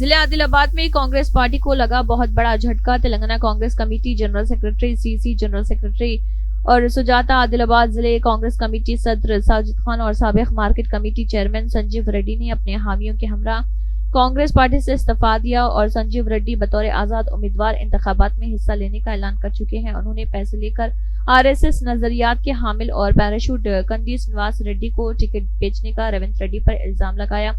जिले आदिलाबाद में कांग्रेस पार्टी को लगा बहुत बड़ा झटका। Telangana Congress committee general secretary CC general secretary और सुजाता, आदिलाबाद जिले कांग्रेस कमेटी सदर साजिद खान और साबिक market committee chairman Sanjeev Reddy ने अपने हामियों के हमरा कांग्रेस पार्टी से इस्तीफा दिया और संजीव रेड्डी बतौर आजाद उम्मीदवार इंतखाबात में हिस्सा लेने का ऐलान कर चुके हैं। उन्होंने पैसे लेकर आरएसएस नजरियात के हामिल और पैराशूट कंडी श्रीनिवास रेड्डी को टिकट बेचने का रेवंत रेड्डी पर इल्जाम लगाया।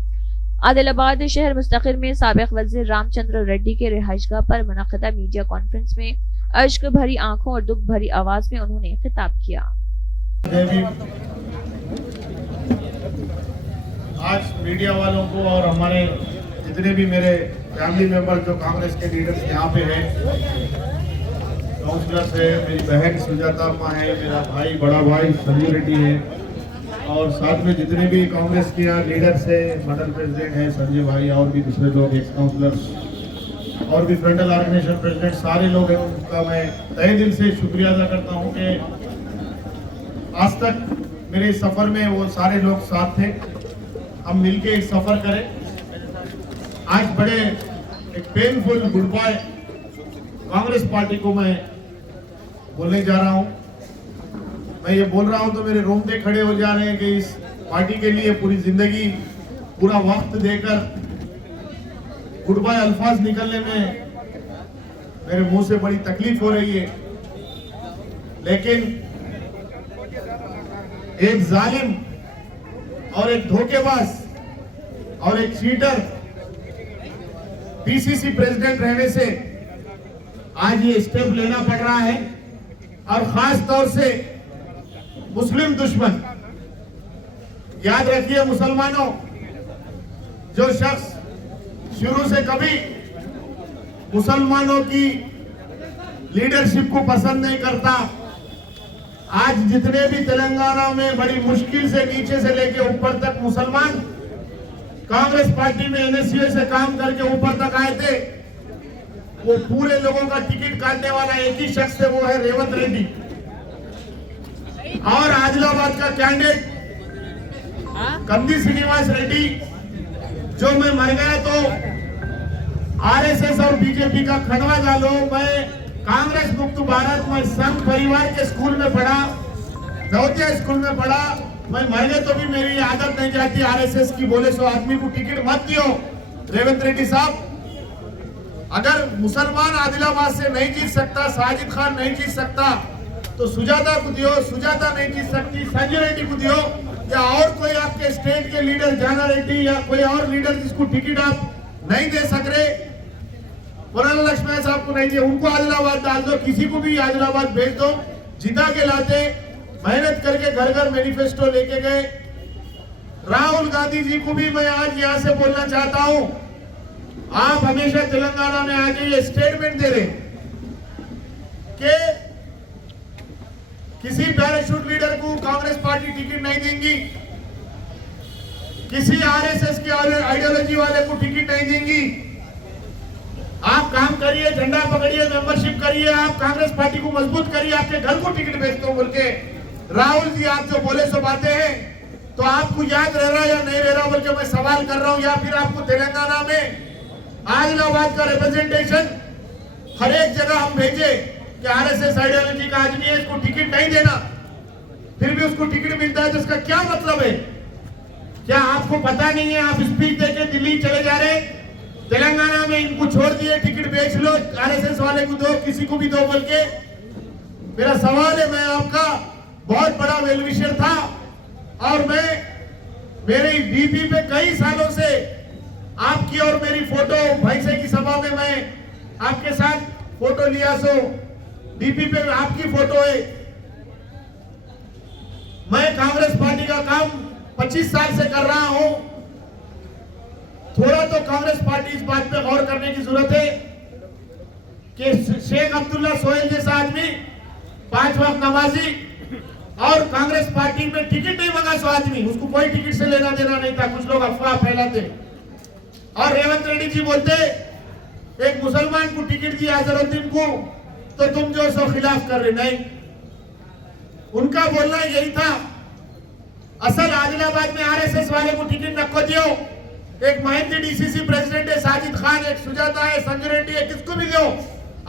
आदिलाबाद शहर मुस्तकिर में साबिक वजीर रामचंद्र रेड्डी के रिहाइशगाह पर मुनक़िदा मीडिया कॉन्फ्रेंस में अश्क भरी आंखों और दुख भरी आवाज में उन्होंने खिताब किया। आज मीडिया वालों को और हमारे जितने भी मेरे फैमिली मेंबर जो कांग्रेस के लीडर्स यहाँ पे हैं, काउंसलर्स है, मेरी बहन सुजाता अम्मा है, मेरा भाई बड़ा भाई संजीव रेड्डी है और साथ में जितने भी कांग्रेस के यहाँ लीडर्स है, मंडल प्रेसिडेंट है संजय भाई और भी दूसरे लोग एक्स काउंसलर्स और भी फ्रंटल ऑर्गेनाइजेशन प्रेसिडेंट सारे लोग हैं, उनका मैं तहे दिल से शुक्रिया अदा करता हूँ कि आज तक मेरे सफर में वो सारे लोग साथ थे। हम मिलके एक सफर करें। आज बड़े एक painful goodbye Congress party को मैं बोलने जा रहा हूं। मैं ये बोल रहा हूं तो मेरे रोंगटे खड़े हो जा रहे हैं कि इस पार्टी के लिए पूरी जिंदगी पूरा वक्त देकर गुड बाय अल्फाज निकलने में मेरे मुंह से बड़ी तकलीफ हो रही है, लेकिन एक जालिम और एक धोखेबाज और एक चीटर पीसीसी प्रेसिडेंट रहने से आज ये स्टेप लेना पड़ रहा है और खास तौर से मुस्लिम दुश्मन। याद रखिए मुसलमानों, जो शख्स शुरू से कभी मुसलमानों की लीडरशिप को पसंद नहीं करता, आज जितने भी तेलंगाना में बड़ी मुश्किल से नीचे से लेके ऊपर तक मुसलमान कांग्रेस पार्टी में एनएसयूए से काम करके ऊपर तक आए थे, वो पूरे लोगों का टिकट काटने वाला एक ही शख्स है, वो है रेवंत रेड्डी। और आदिलाबाद का कैंडिडेट कंदी श्रीनिवास रेड्डी, जो मैं मर गया तो आरएसएस और बीजेपी का खड़वा डालो, मैं कांग्रेस मुक्त भारत में संघ परिवार के स्कूल में पढ़ा, नवोदय स्कूल में पढ़ा, मैं मर गए तो भी मेरी आदत नहीं जाती आरएसएस की, बोले सो आदमी को टिकट मत दियो। रेवंत रेड्डी साहब, अगर मुसलमान आदिलाबाद से नहीं जीत सकता, साजिद खान नहीं जीत सकता, तो सुजाता को दियो, सुजाता नहीं जीत सकती, संजय रेड्डी को दियो, या और कोई आपके स्टेट के लीडर जाना रेड्डी या कोई और लीडर जिसको टिकट आप नहीं दे सक रहे, पुराना लक्ष्मण साहब को नहीं दिए, उनको आदिलाबाद डाल दो, किसी को भी आदिलाबाद भेज दो, जिता के लाते, मेहनत करके घर घर मैनिफेस्टो लेके गए। राहुल गांधी जी को भी मैं आज यहां से बोलना चाहता हूं, आप हमेशा तेलंगाना में आके ये स्टेटमेंट दे रहे कि किसी पैराशूट लीडर को कांग्रेस पार्टी टिकट नहीं देंगी, किसी आरएसएस के आइडियोलॉजी वाले को टिकट नहीं देंगी। आप काम करिए, झंडा पकड़िए, मेंबरशिप करिए, आप कांग्रेस पार्टी को मजबूत करिए, आपके घर को टिकट भेजते हो बोल के राहुल जी आप जो बोले सो बातें हैं, तो आपको याद रह रहा या नहीं रह रहा बोल के मैं सवाल कर रहा हूं, या फिर आपको तेलंगाना में आदिलाबाद का रिप्रेजेंटेशन हर एक जगह हम भेजे कि आरएसएस आइडियोलॉजी का आदमी है, इसको टिकट नहीं देना, फिर भी उसको टिकट मिलता है, तो इसका क्या मतलब है? क्या आपको पता नहीं है? आप स्पीच देके दिल्ली चले जा रहे, तेलंगाना में इनको छोड़ दिए, टिकट बेच लो, आरएसएस वाले को दो, किसी को भी दो बोल के। मेरा सवाल है, मैं आपका बहुत बड़ा वेलविशर था और मैं मेरे डीपी पे कई सालों से आपकी और मेरी फोटो भैंसे की सभा में मैं आपके साथ फोटो लिया, सो डीपी पे आपकी फोटो है। मैं कांग्रेस पार्टी का काम 25 साल से कर रहा हूं। थोड़ा तो कांग्रेस पार्टी इस बात पे गौर करने की जरूरत है कि शेख अब्दुल्ला सोहेल जैसा आदमी 5 वक्त नमाजी और कांग्रेस पार्टी में टिकट नहीं मंगा, सो आदमी उसको कोई टिकट से लेना देना नहीं था, कुछ लोग अफवाह फैलाते। और रेवंत रेड्डी जी बोलते एक मुसलमान को टिकट दिया अजहरुद्दीन को, तो तुम जो सो खिलाफ कर रहे, नहीं, उनका बोलना यही था। असल आदिलाबाद में आरएसएस वाले को टिकट नको दियो, एक महिंदी डीसीसी प्रेसिडेंट है साजिद खान, एक सुजाता है, संजय रेड्डी है, किसको भी दो,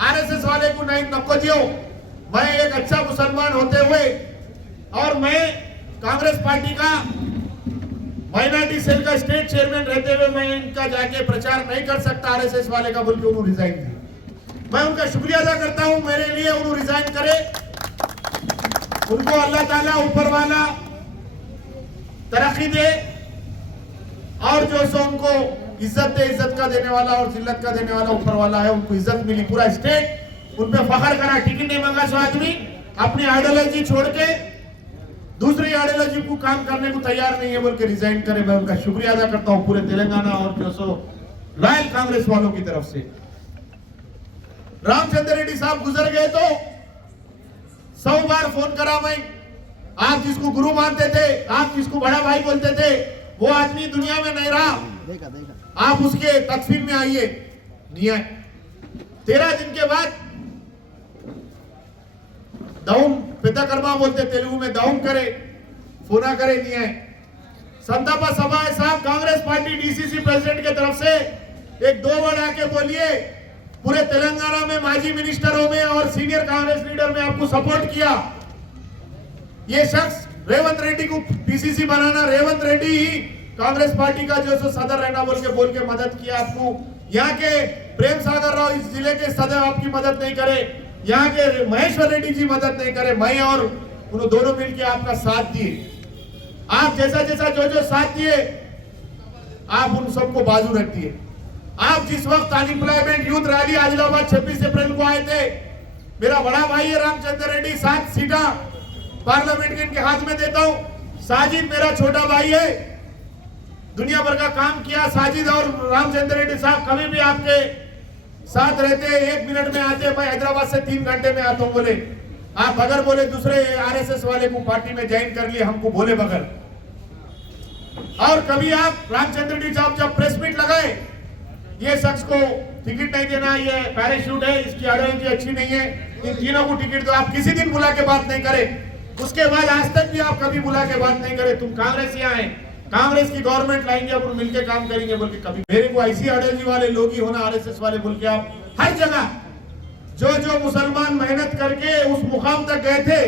आरएसएस वाले को नहीं नको दियो। मैं एक अच्छा मुसलमान होते हुए और मैं कांग्रेस पार्टी का माइनॉरिटी सेल का स्टेट चेयरमैन रहते हुए मैं इनका जाके प्रचार नहीं कर सकता आरएसएस वाले का, बोल के उन्होंने रिजाइन दिया। मैं उनका शुक्रिया अदा करता हूं, मेरे लिए उन्होंने रिजाइन करे, उनको अल्लाह ताला ऊपर वाला तरक्की दे और जो सो उनको इज्जत दे, इज्जत का देने वाला और जिल्लत का देने वाला ऊपर वाला है, उनको इज्जत मिली, पूरा स्टेट उन पे फखर करा। टिकट नहीं मांगा सो आदमी अपनी आइडियोलॉजी छोड़ के दूसरी आइडियोलॉजी को काम करने को तैयार नहीं है बोल के रिजाइन करे। मैं उनका शुक्रिया अदा करता हूं पूरे तेलंगाना और जो सो लॉयल कांग्रेस वालों की तरफ से। रामचंद्र रेड्डी साहब गुजर गए तो 100 बार फोन करा मैं, आप जिसको गुरु मानते थे, आप जिसको बड़ा भाई बोलते थे, वो आदमी दुनिया में नहीं रहा, आप उसके तकफीर में आइए, नहीं आए। 13 दिन के बाद दाऊम पिताकर्मा बोलते तेलुगु में, दाऊम करे फोना करे, नहीं आए। संतापा सभा है साहब, कांग्रेस पार्टी डीसीसी प्रेसिडेंट की तरफ से एक 2 वर्ड आके बोलिए, पूरे तेलंगाना में माजी मिनिस्टरों में और सीनियर कांग्रेस लीडर में आपको सपोर्ट किया। ये शख्स रेवंत रेड्डी को पीसीसी बनाना, रेवंत रेड्डी ही कांग्रेस पार्टी का जो सदर रहना बोल के मदद किया आपको। यहाँ के प्रेम सागर राव इस जिले के सदर आपकी मदद नहीं करे, यहाँ के महेश्वर रेड्डी जी मदद नहीं करे, मैं और उन दोनों मिलकर आपका साथ दिए। आप जैसा जैसा जो साथ दिए आप उन सबको बाजू रख दिए। आप जिस वक्त अनएम्प्लॉयमेंट यूथ रैली आदिलाबाद 26 अप्रैल को आए थे, मेरा बड़ा भाई है रामचंद्र रेड्डी, 7 सीटा पार्लियामेंट के इनके हाथ में देता हूं। साजिद मेरा छोटा भाई है, दुनिया भर का काम किया। साजिद और रामचंद्र रेड्डी साहब कभी भी आपके साथ रहते, 1 मिनट में आते, मैं हैदराबाद से 3 घंटे में आता हूं बोले। आप बगैर बोले दूसरे आरएसएस वाले को पार्टी में ज्वाइन कर लिए, हमको बोले बगैर। और कभी आप रामचंद्र रेड्डी साहब जब प्रेस मीट लगाए, ये शख्स को टिकट नहीं देना, ये पैराशूट है, इसकी आइडियोलॉजी अच्छी नहीं है, इन तीनों को टिकट दो। आप किसी दिन बुला के बात नहीं करे, उसके बाद आज तक भी आप कभी बुला के बात नहीं करे। तुम कांग्रेस यहाँ है, कांग्रेस की गवर्नमेंट लाएंगे, अपन मिलकर काम करेंगे बोल के कभी। मेरे को ऐसी आइडियोलॉजी वाले लोग ही होना, आरएसएस वाले बोल के आप हर जगह जो मुसलमान मेहनत करके उस मुकाम तक गए थे,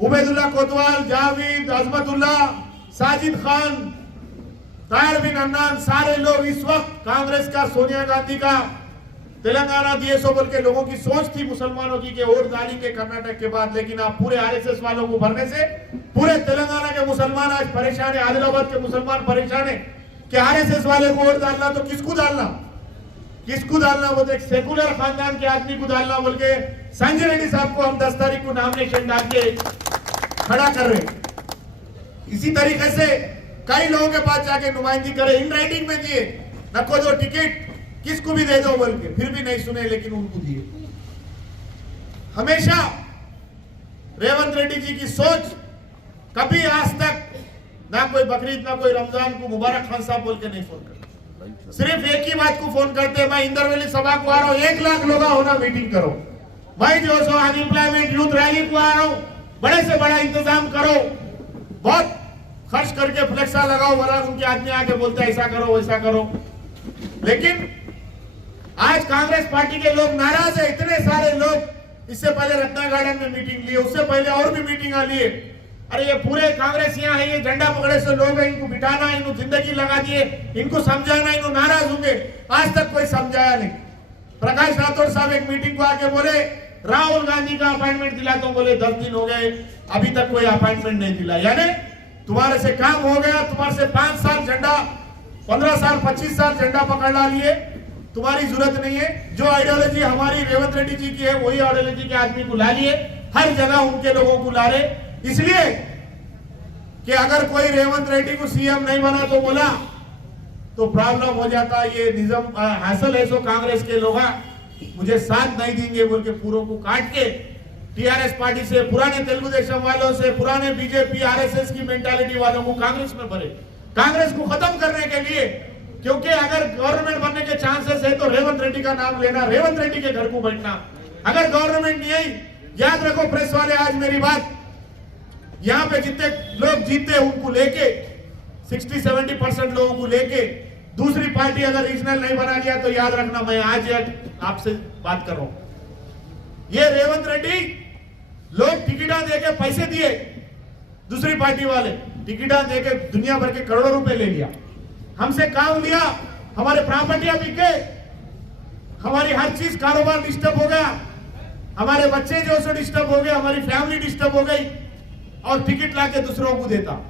उबैदुल्ला कोतवाल, जावेद, अजमतुल्ला, साजिद खान, ताहिर बिन अन्नान, सारे लोग इस वक्त कांग्रेस का, सोनिया गांधी का तेलंगाना दिए सो बोल के लोगों की सोच थी मुसलमानों की कि वोट डालेंगे कर्नाटक के बाद। लेकिन आप पूरे आरएसएस वालों को भरने से पूरे तेलंगाना के मुसलमान आज परेशान है, आदिलाबाद के मुसलमान परेशान है कि आरएसएस वाले को वोट डालना तो किसको डालना, किसको डालना, वो एक सेकुलर खानदान के आदमी को डालना बोल के संजय रेड्डी साहब को हम 10 तारीख को नॉमिनेशन डाल के खड़ा कर रहे। इसी तरीके से कई लोगों के पास जाके नुमाइंदगी करे, इन राइटिंग में दिए, नको दो टिकट, किसको भी दे दो बोल के, फिर भी नहीं सुने, लेकिन उनको दिए। हमेशा रेवंत रेड्डी जी की सोच, कभी आज तक ना कोई बकरीद ना कोई रमजान को मुबारक खान साहब बोल के नहीं फोन करते, सिर्फ एक ही बात को फोन करते, मैं इंदरवेली सभा को आ रहा हूं, 1 लाख लोग होना मीटिंग करो, मैं जो सो अनएम्प्लॉयमेंट यूथ रैली को आ रहा हूं, बड़े से बड़ा इंतजाम करो, बहुत खर्च करके फ्लेक्सा लगाओ, वरना उनके आदमी आके बोलते ऐसा करो वैसा करो। लेकिन आज कांग्रेस पार्टी के लोग नाराज है, इतने सारे लोग, इससे पहले रत्ना गार्डन में मीटिंग लिए, उससे पहले और भी मीटिंग लिए। अरे ये पूरे कांग्रेस यहाँ है, ये झंडा पकड़े से लोग हैं, इनको बिठाना, इनको जिंदगी लगा दिए, इनको समझाना, इनको नाराज होंगे, आज तक कोई समझाया नहीं। प्रकाश राठौर साहब एक मीटिंग को आके बोले राहुल गांधी का अपॉइंटमेंट दिलाता हूं, बोले 10 दिन हो गए अभी तक कोई अपॉइंटमेंट नहीं दिला, यानी तुम्हारे से काम हो गया, तुम्हारे से 5 साल झंडा, 15 साल 25 साल झंडा पकड़ लिए, तुम्हारी जरूरत नहीं है। जो आइडियोलॉजी हमारी रेवंत रेड्डी जी की है, वही आइडियोलॉजी के आदमी को ला लिए, हर जगह उनके लोगों को ला रहे, इसलिए कि अगर कोई रेवंत रेड्डी को सीएम नहीं बना तो बोला तो प्रॉब्लम हो जाता। ये निजाम हासिल है, सो कांग्रेस के लोग मुझे साथ नहीं देंगे बोल के पूरों को काट के टीआरएस पार्टी से, पुराने तेलुगु देशम वालों से, पुराने बीजेपी आरएसएस की मेंटालिटी वालों को कांग्रेस में भरे, कांग्रेस को खत्म करने के लिए। क्योंकि अगर गवर्नमेंट बनने के चांसेस है तो रेवंत रेड्डी का नाम लेना, रेवंत रेड्डी के घर को बैठना। अगर गवर्नमेंट नहीं आई, याद रखो प्रेस वाले, आज मेरी बात, यहाँ पे जितने लोग जीते उनको लेके 60-70% लोगों को लेके दूसरी पार्टी अगर रीजनल नहीं बना लिया तो याद रखना मैं आज आपसे बात कर रहा हूं। ये रेवंत रेड्डी लोग टिकटा देके पैसे दिए, दूसरी पार्टी वाले टिकटा देके दुनिया भर के करोड़ों रुपए ले लिया, हमसे काम लिया, हमारे प्रॉपर्टियां बिके, हमारी हर चीज कारोबार डिस्टर्ब हो गया, हमारे बच्चे जो सो डिस्टर्ब हो गए, हमारी फैमिली डिस्टर्ब हो गई, और टिकट लाके दूसरों को देता।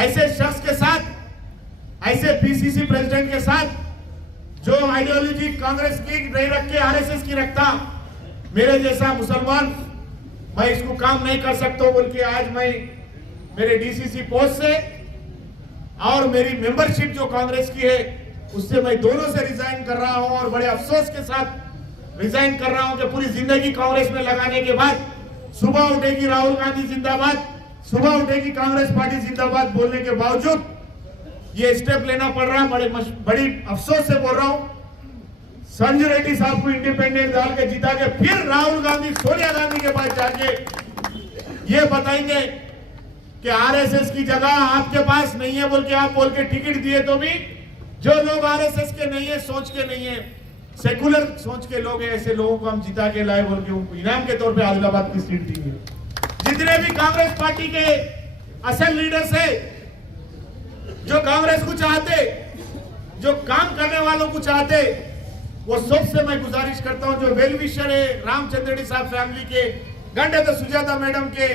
ऐसे शख्स के साथ, ऐसे पीसीसी प्रेसिडेंट के साथ जो आइडियोलॉजी कांग्रेस की नहीं रख के आरएसएस की रखता, मेरे जैसा मुसलमान मैं इसको काम नहीं कर सकता बोल के आज मैं मेरे डीसीसी पोस्ट से और मेरी मेंबरशिप जो कांग्रेस की है उससे मैं दोनों से रिजाइन कर रहा हूं, और बड़े अफसोस के साथ रिजाइन कर रहा हूं कि पूरी जिंदगी कांग्रेस में लगाने के बाद सुबह उठेगी राहुल गांधी जिंदाबाद, सुबह उठेगी कांग्रेस पार्टी जिंदाबाद बोलने के बावजूद ये स्टेप लेना पड़ रहा है। बड़ी अफसोस से बोल रहा हूं, संजय रेड्डी साहब को इंडिपेंडेंट डाल के जिता के फिर राहुल गांधी सोनिया गांधी के पास जाके ये बताएंगे कि आरएसएस की जगह आपके पास नहीं है बोल के आप बोल के टिकट दिए, तो भी जो लोग आरएसएस के नहीं है, सोच के नहीं है, सेकुलर सोच के लोग हैं, ऐसे लोगों को हम जिता के लाए बोल के उनको इनाम के तौर पे आदिलाबाद की सीट दी है। जितने भी कांग्रेस पार्टी के असल लीडर्स है, जो कांग्रेस को चाहते, जो काम करने वालों को चाहते, वो सबसे मैं गुजारिश करता हूं, जो वेल विशर है रामचंद्र रेड्डी साहब फैमिली के, गंडे तो सुजाता मैडम के,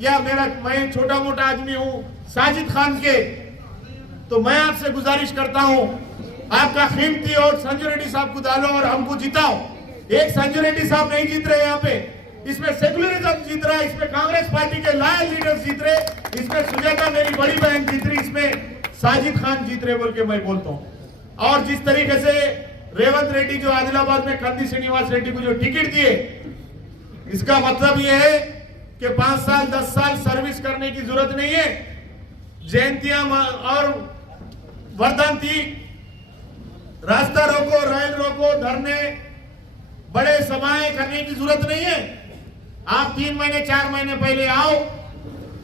या मैं छोटा मोटा आदमी हूं साजिद खान के, तो मैं आपसे गुजारिश करता हूं आपका कीमती वोट संजय रेड्डी साहब को डालो और हमको जिताओ। एक संजय रेड्डी साहब नहीं जीत रहे यहाँ पे, इसमें सेकुलरिज्म जीत रहा है, इसमें कांग्रेस पार्टी के लॉयल लीडर्स जीत रहे, इसमें सुजाता मेरी बड़ी बहन जीत रही, इसमें साजिद खान जीत रहे बोल के मैं बोलता हूं। और जिस तरीके से रेवंत रेड्डी जो आदिलाबाद में कंदी श्रीनिवास रेड्डी को जो टिकट दिए, इसका मतलब यह है कि 5 साल 10 साल सर्विस करने की जरूरत नहीं है, जयंतियां और वर्धंती, रास्ता रोको, रेल रोको, धरने, बड़े सभाएं करने की जरूरत नहीं है। आप 3 महीने 4 महीने पहले आओ,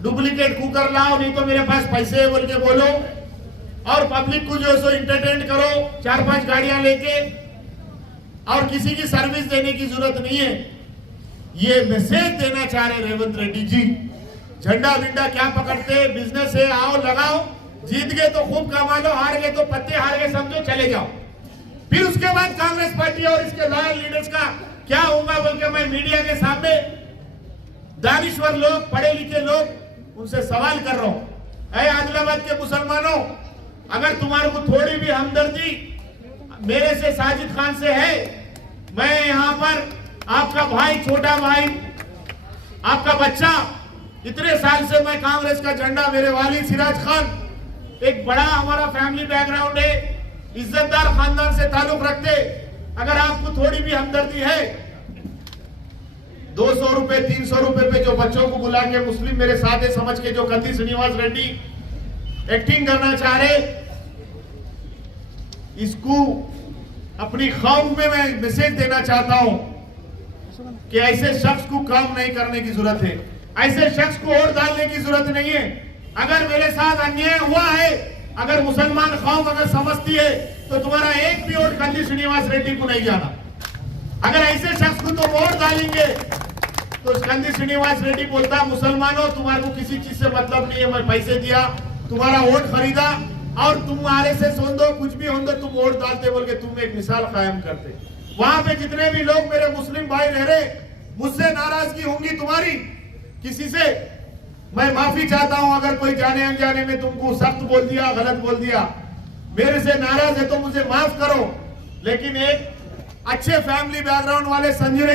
डुप्लीकेट कुकर लाओ, नहीं तो मेरे पास पैसे है बोल के बोलो, और पब्लिक को जो सो इंटरटेन करो 4-5 गाड़ियां लेके, और किसी की सर्विस देने की जरूरत नहीं है। ये मैसेज देना चाह रहे रेवंत रेड्डी जी। झंडा विंडा क्या पकड़ते, बिजनेस है, आओ लगाओ, जीत गए तो खूब कमा लो, हार गए तो पत्ते हार गए समझो, चले जाओ। फिर उसके बाद कांग्रेस पार्टी और इसके लॉयल लीडर्स का क्या होगा बोल के मैं मीडिया के सामने दानिश्वर लोग, पढ़े लिखे लोग, उनसे सवाल कर रहा हूं। ऐ आदिलाबाद के मुसलमानों, अगर तुम्हारे को थोड़ी भी हमदर्दी मेरे से, साजिद खान से है, मैं यहां पर आपका भाई, छोटा भाई, आपका बच्चा, इतने साल से मैं कांग्रेस का झंडा, मेरे वालिद सिराज खान एक बड़ा हमारा फैमिली बैकग्राउंड है, इज्जतदार खानदान से ताल्लुक रखते, अगर आपको थोड़ी भी हमदर्दी है, 200 रुपए 300 रुपए पे जो बच्चों को बुला के मुस्लिम मेरे साथ है समझ के जो कंदी श्रीनिवास रेड्डी एक्टिंग करना चाह रहे, इसको अपनी कौम में मैं मैसेज देना चाहता हूं कि ऐसे शख्स को काम नहीं करने की जरूरत है, ऐसे शख्स को वोट डालने की जरूरत नहीं है। अगर मेरे साथ अन्याय हुआ है, अगर मुसलमान कौम अगर समझती है, तो तुम्हारा एक भी वोट कंदी श्रीनिवास रेड्डी को नहीं जाना। अगर ऐसे शख्स को तो वोट डालेंगे तो कंदी श्रीनिवास रेड्डी बोलता, मुसलमानों तुम्हारे को किसी चीज से मतलब नहीं है, मैं पैसे दिया, तुम्हारा वोट खरीदा, और तुम आरएसएस हो दो, कुछ भी हो दो, तुम वोट डालते बोल के तुम एक मिसाल कायम करते। वहां पे जितने भी लोग मेरे मुस्लिम भाई रह रहे, मुझसे नाराजगी होंगी तुम्हारी किसी से, मैं माफी चाहता हूं अगर कोई जाने अनजाने में तुमको सख्त बोल दिया, गलत बोल दिया, मेरे से नाराज है तो मुझे माफ करो। लेकिन एक अच्छे फैमिली बैकग्राउंड वाले संजय